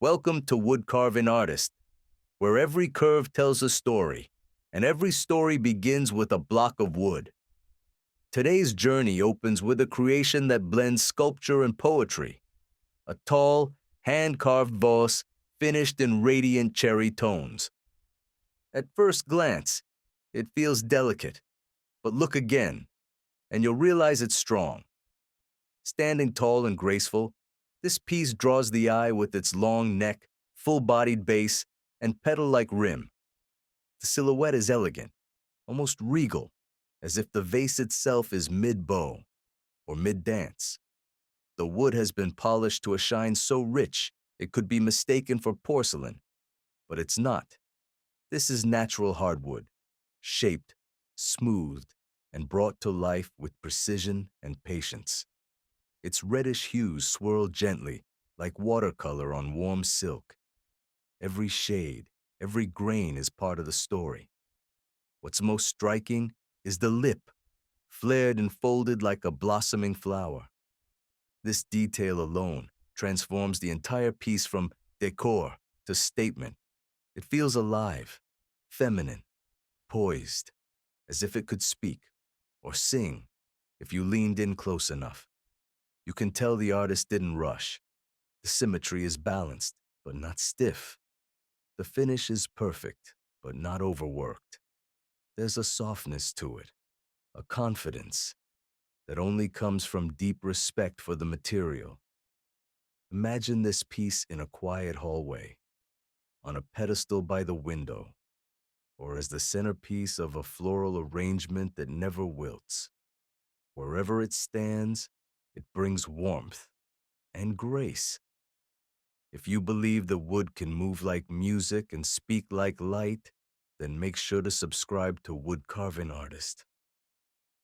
Welcome to Woodcarving Artist, where every curve tells a story, and every story begins with a block of wood. Today's journey opens with a creation that blends sculpture and poetry, a tall, hand-carved vase finished in radiant cherry tones. At first glance, it feels delicate, but look again, and you'll realize it's strong. Standing tall and graceful, this piece draws the eye with its long neck, full-bodied base, and petal-like rim. The silhouette is elegant, almost regal, as if the vase itself is mid-bow or mid-dance. The wood has been polished to a shine so rich it could be mistaken for porcelain, but it's not. This is natural hardwood, shaped, smoothed, and brought to life with precision and patience. Its reddish hues swirl gently, like watercolor on warm silk. Every shade, every grain is part of the story. What's most striking is the lip, flared and folded like a blossoming flower. This detail alone transforms the entire piece from decor to statement. It feels alive, feminine, poised, as if it could speak or sing if you leaned in close enough. You can tell the artist didn't rush. The symmetry is balanced, but not stiff. The finish is perfect, but not overworked. There's a softness to it, a confidence that only comes from deep respect for the material. Imagine this piece in a quiet hallway, on a pedestal by the window, or as the centerpiece of a floral arrangement that never wilts. Wherever it stands, it brings warmth and grace. If you believe the wood can move like music and speak like light, then make sure to subscribe to Woodcarving Artist.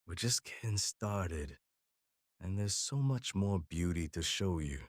We're just getting started, and there's so much more beauty to show you.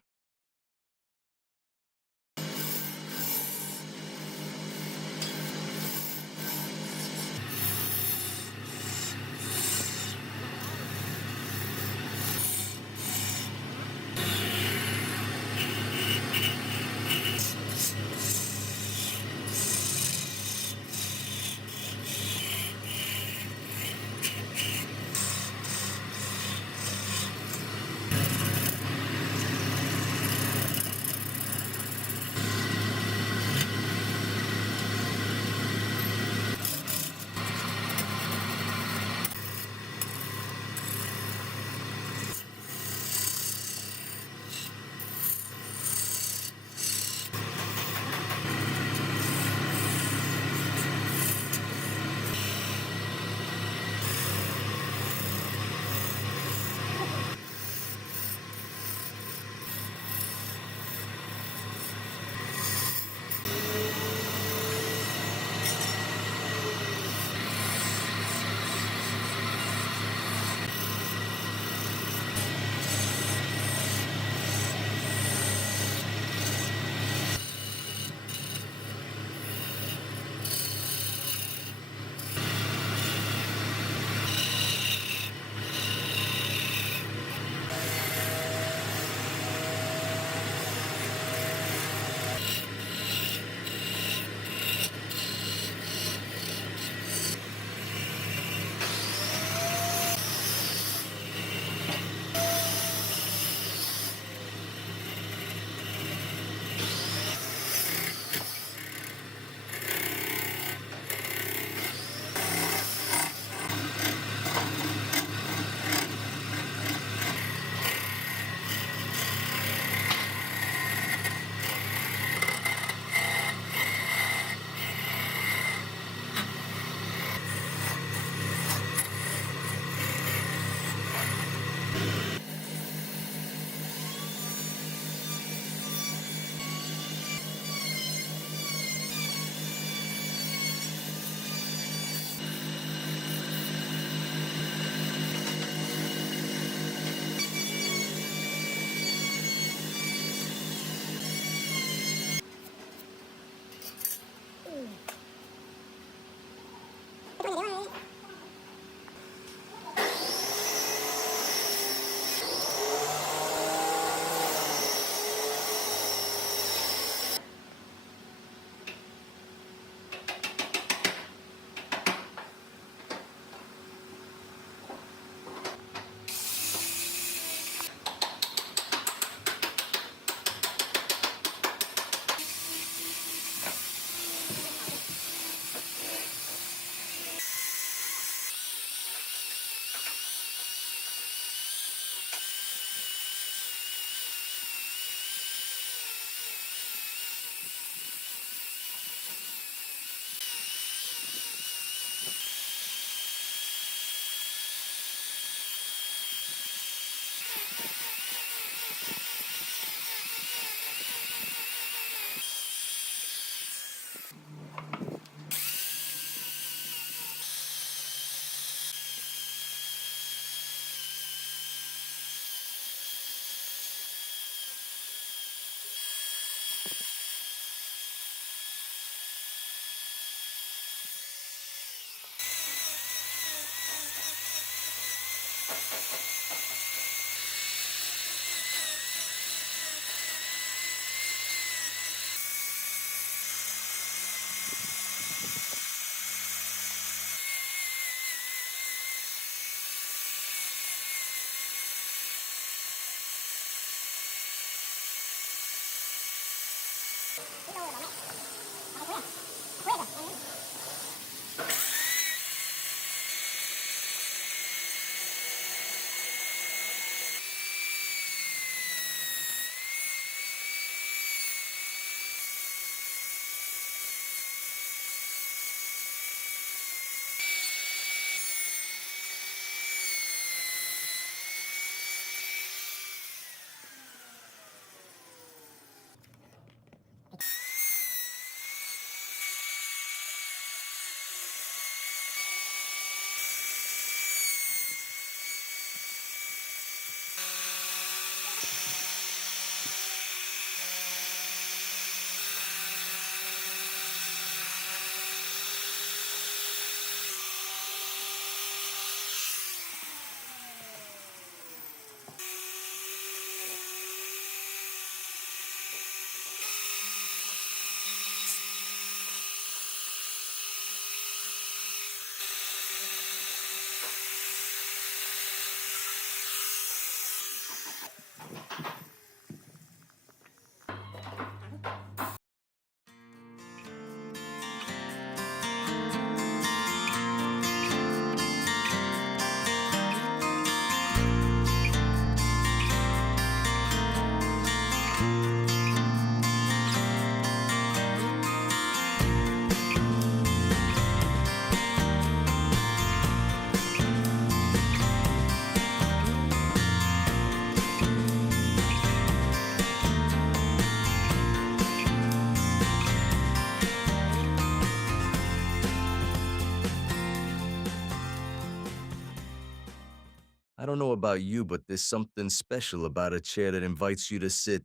I don't know about you, but there's something special about a chair that invites you to sit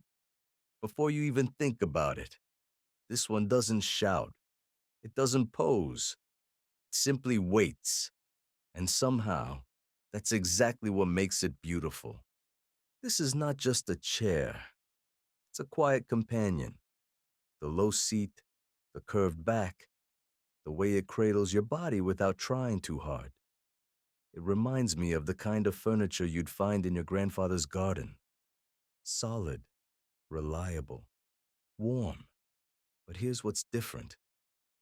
before you even think about it. This one doesn't shout. It doesn't pose. It simply waits. And somehow, that's exactly what makes it beautiful. This is not just a chair. It's a quiet companion. The low seat, the curved back, the way it cradles your body without trying too hard. It reminds me of the kind of furniture you'd find in your grandfather's garden. Solid, reliable, warm. But here's what's different: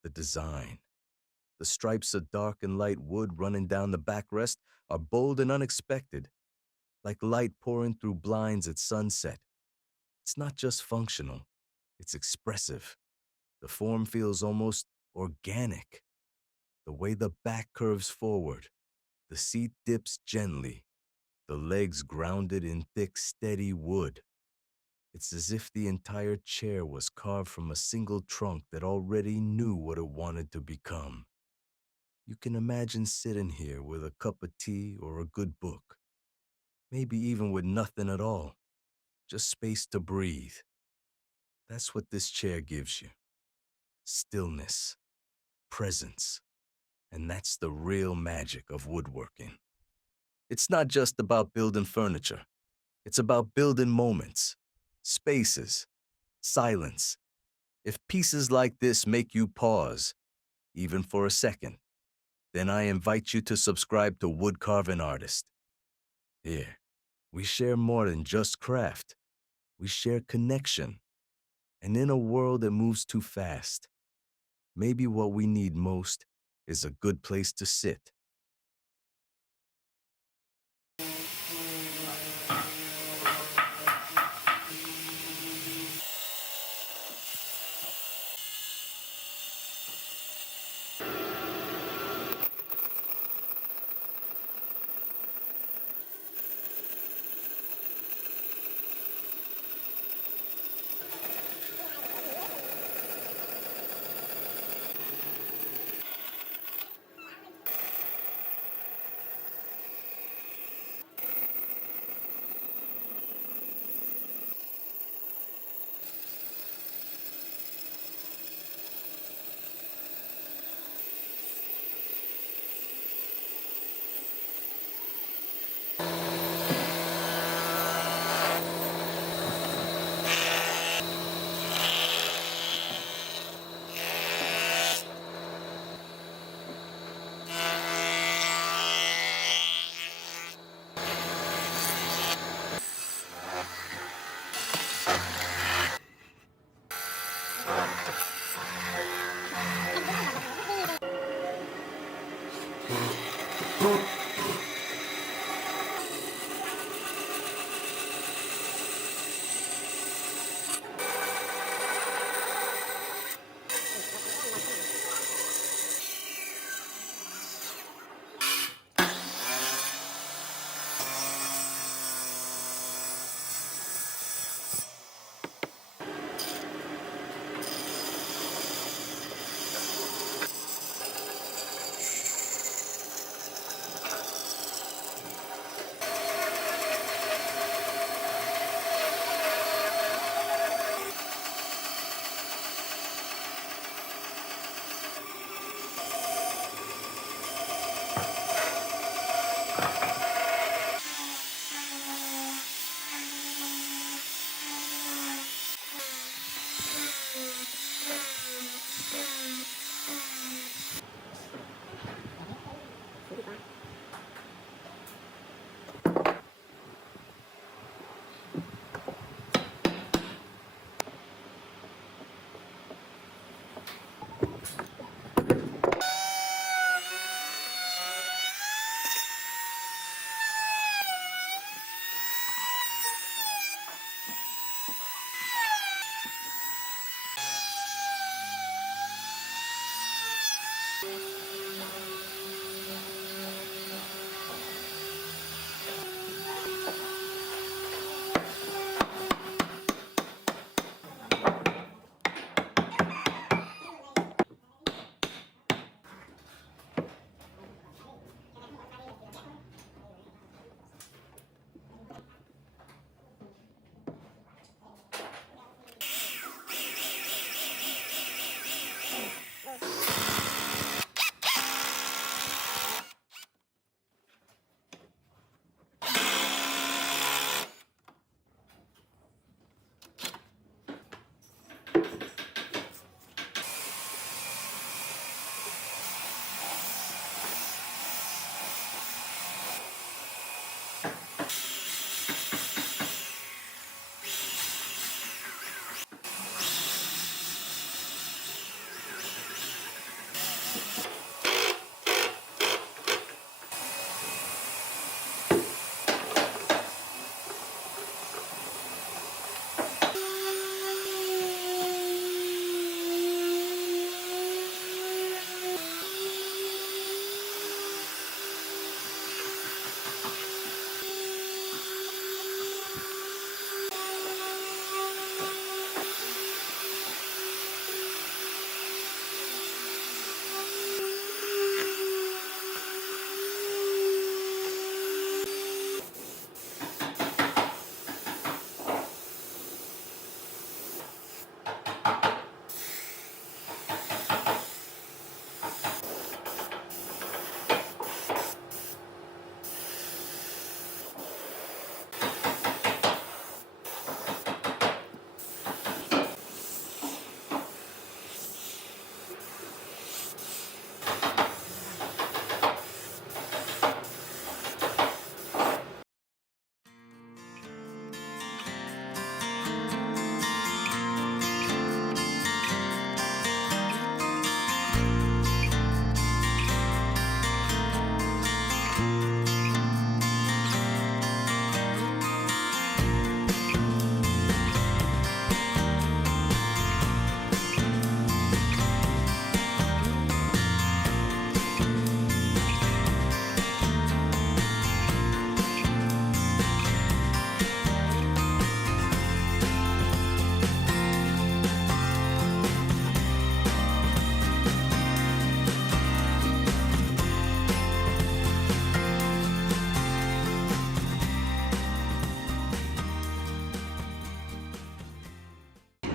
the design. The stripes of dark and light wood running down the backrest are bold and unexpected, like light pouring through blinds at sunset. It's not just functional, it's expressive. The form feels almost organic. The way the back curves forward, the seat dips gently, the legs grounded in thick, steady wood. It's as if the entire chair was carved from a single trunk that already knew what it wanted to become. You can imagine sitting here with a cup of tea or a good book, maybe even with nothing at all, just space to breathe. That's what this chair gives you: stillness, presence, and that's the real magic of woodworking. It's not just about building furniture, it's about building moments, spaces, silence. If pieces like this make you pause, even for a second, then I invite you to subscribe to Woodcarving Artist. Here, we share more than just craft. We share connection. And in a world that moves too fast, maybe what we need most is a good place to sit.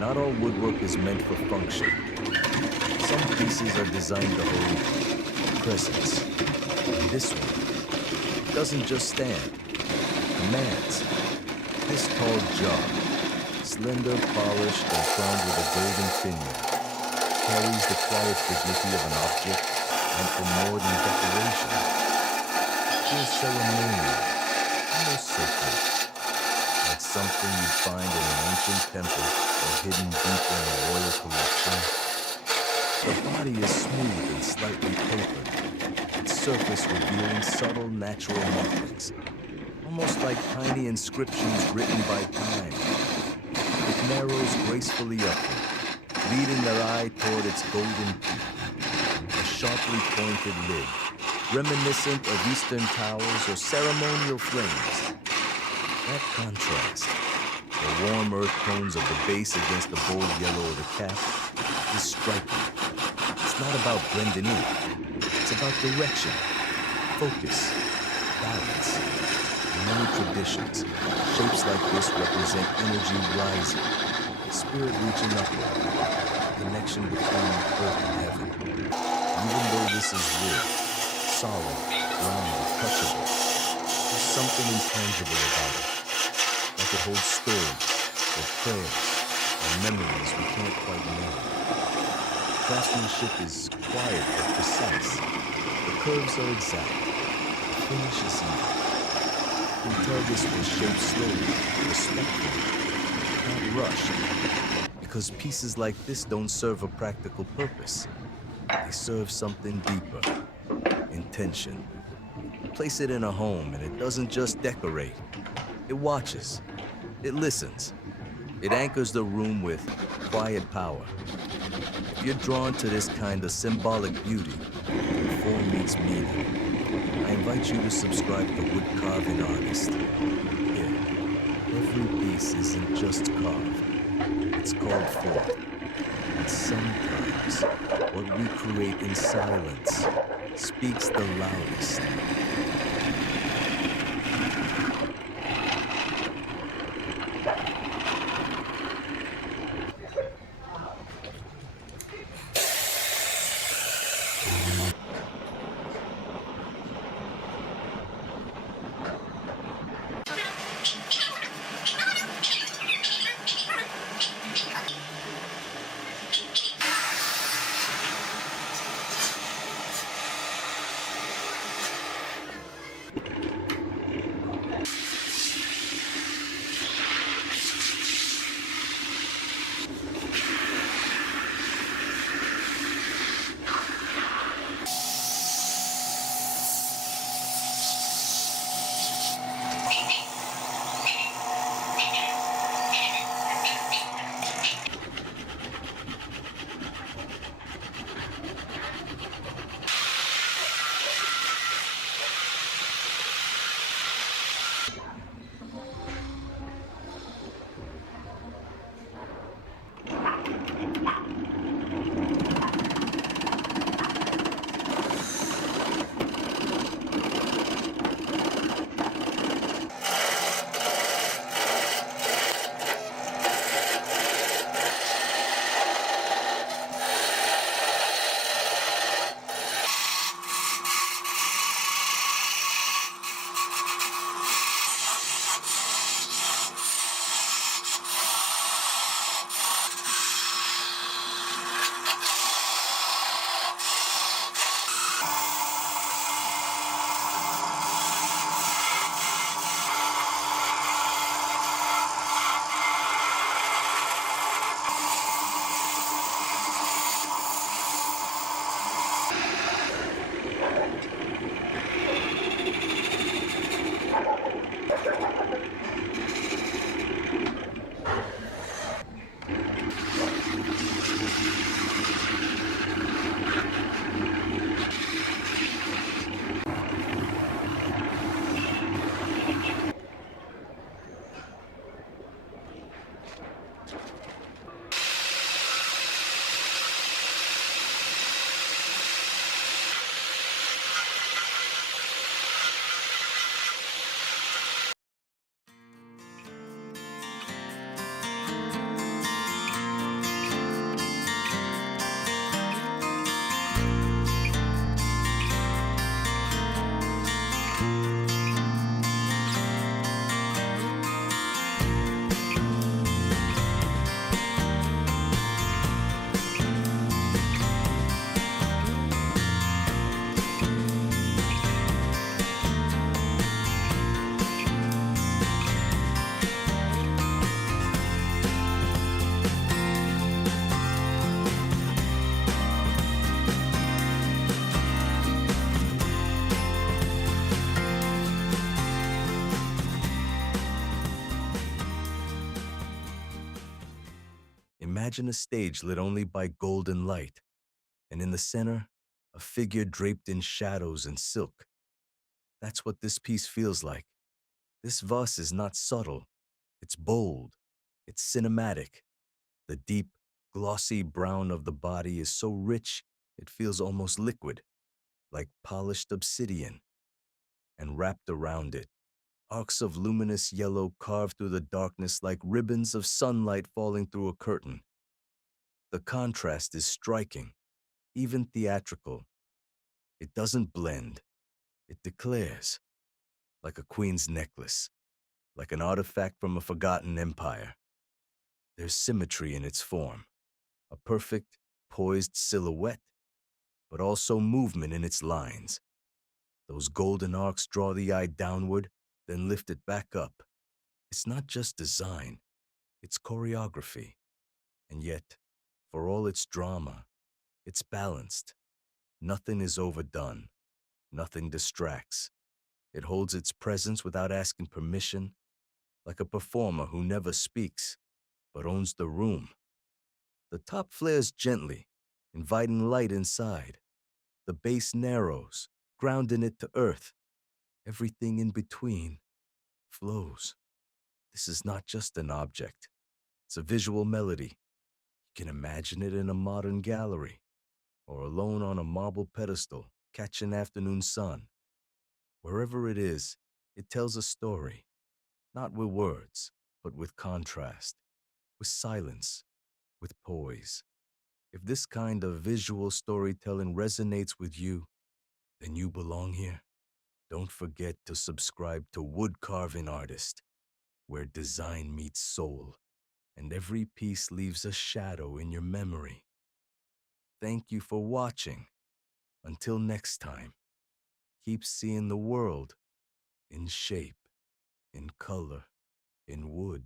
Not all woodwork is meant for function. Some pieces are designed to hold presence. And this one doesn't just stand, it commands. This tall jar, slender, polished, and crowned with a golden finial, carries the quiet dignity of an object meant for more than decoration. It feels ceremonial, almost sacred, like something you'd find in an ancient temple or hidden deep in a royal collection. The body is smooth and slightly tapered, its surface revealing subtle natural markings, almost like tiny inscriptions written by time. It narrows gracefully upward, leading their eye toward its golden peak, a sharply pointed lid, reminiscent of Eastern towers or ceremonial flames. That contrast, the warm earth tones of the base against the bold yellow of the cap, is striking. It's not about blending in, it's about direction, focus, balance. In many traditions, shapes like this represent energy rising, spirit reaching upward, a connection between earth and heaven. Even though this is wood, solid, grounded, touchable, there's something intangible about it. Like it holds stories, or prayers, or memories we can't quite name. Craftsmanship is quiet but precise. The curves are exact. The finish is even. You can tell this was shaped slowly, respectfully, not rushed. Because pieces like this don't serve a practical purpose. They serve something deeper. Intention. Place it in a home and it doesn't just decorate. It watches. It listens. It anchors the room with quiet power. If you're drawn to this kind of symbolic beauty, where form meets meaning, I invite you to subscribe to Woodcarving Artist. Here, every piece isn't just carved, it's called forth. And sometimes, what we create in silence speaks the loudest. Imagine a stage lit only by golden light, and in the center, a figure draped in shadows and silk. That's what this piece feels like. This vase is not subtle, it's bold, it's cinematic. The deep, glossy brown of the body is so rich it feels almost liquid, like polished obsidian. And wrapped around it, arcs of luminous yellow carved through the darkness like ribbons of sunlight falling through a curtain. The contrast is striking, even theatrical. It doesn't blend, it declares, like a queen's necklace, like an artifact from a forgotten empire. There's symmetry in its form, a perfect, poised silhouette, but also movement in its lines. Those golden arcs draw the eye downward, then lift it back up. It's not just design, it's choreography. And yet, for all its drama, it's balanced. Nothing is overdone. Nothing distracts. It holds its presence without asking permission, like a performer who never speaks, but owns the room. The top flares gently, inviting light inside. The base narrows, grounding it to earth. Everything in between flows. This is not just an object. It's a visual melody. You can imagine it in a modern gallery or alone on a marble pedestal, catching afternoon sun. Wherever it is, it tells a story, not with words, but with contrast, with silence, with poise. If this kind of visual storytelling resonates with you, then you belong here. Don't forget to subscribe to Woodcarving Artist, where design meets soul, and every piece leaves a shadow in your memory. Thank you for watching. Until next time, keep seeing the world in shape, in color, in wood.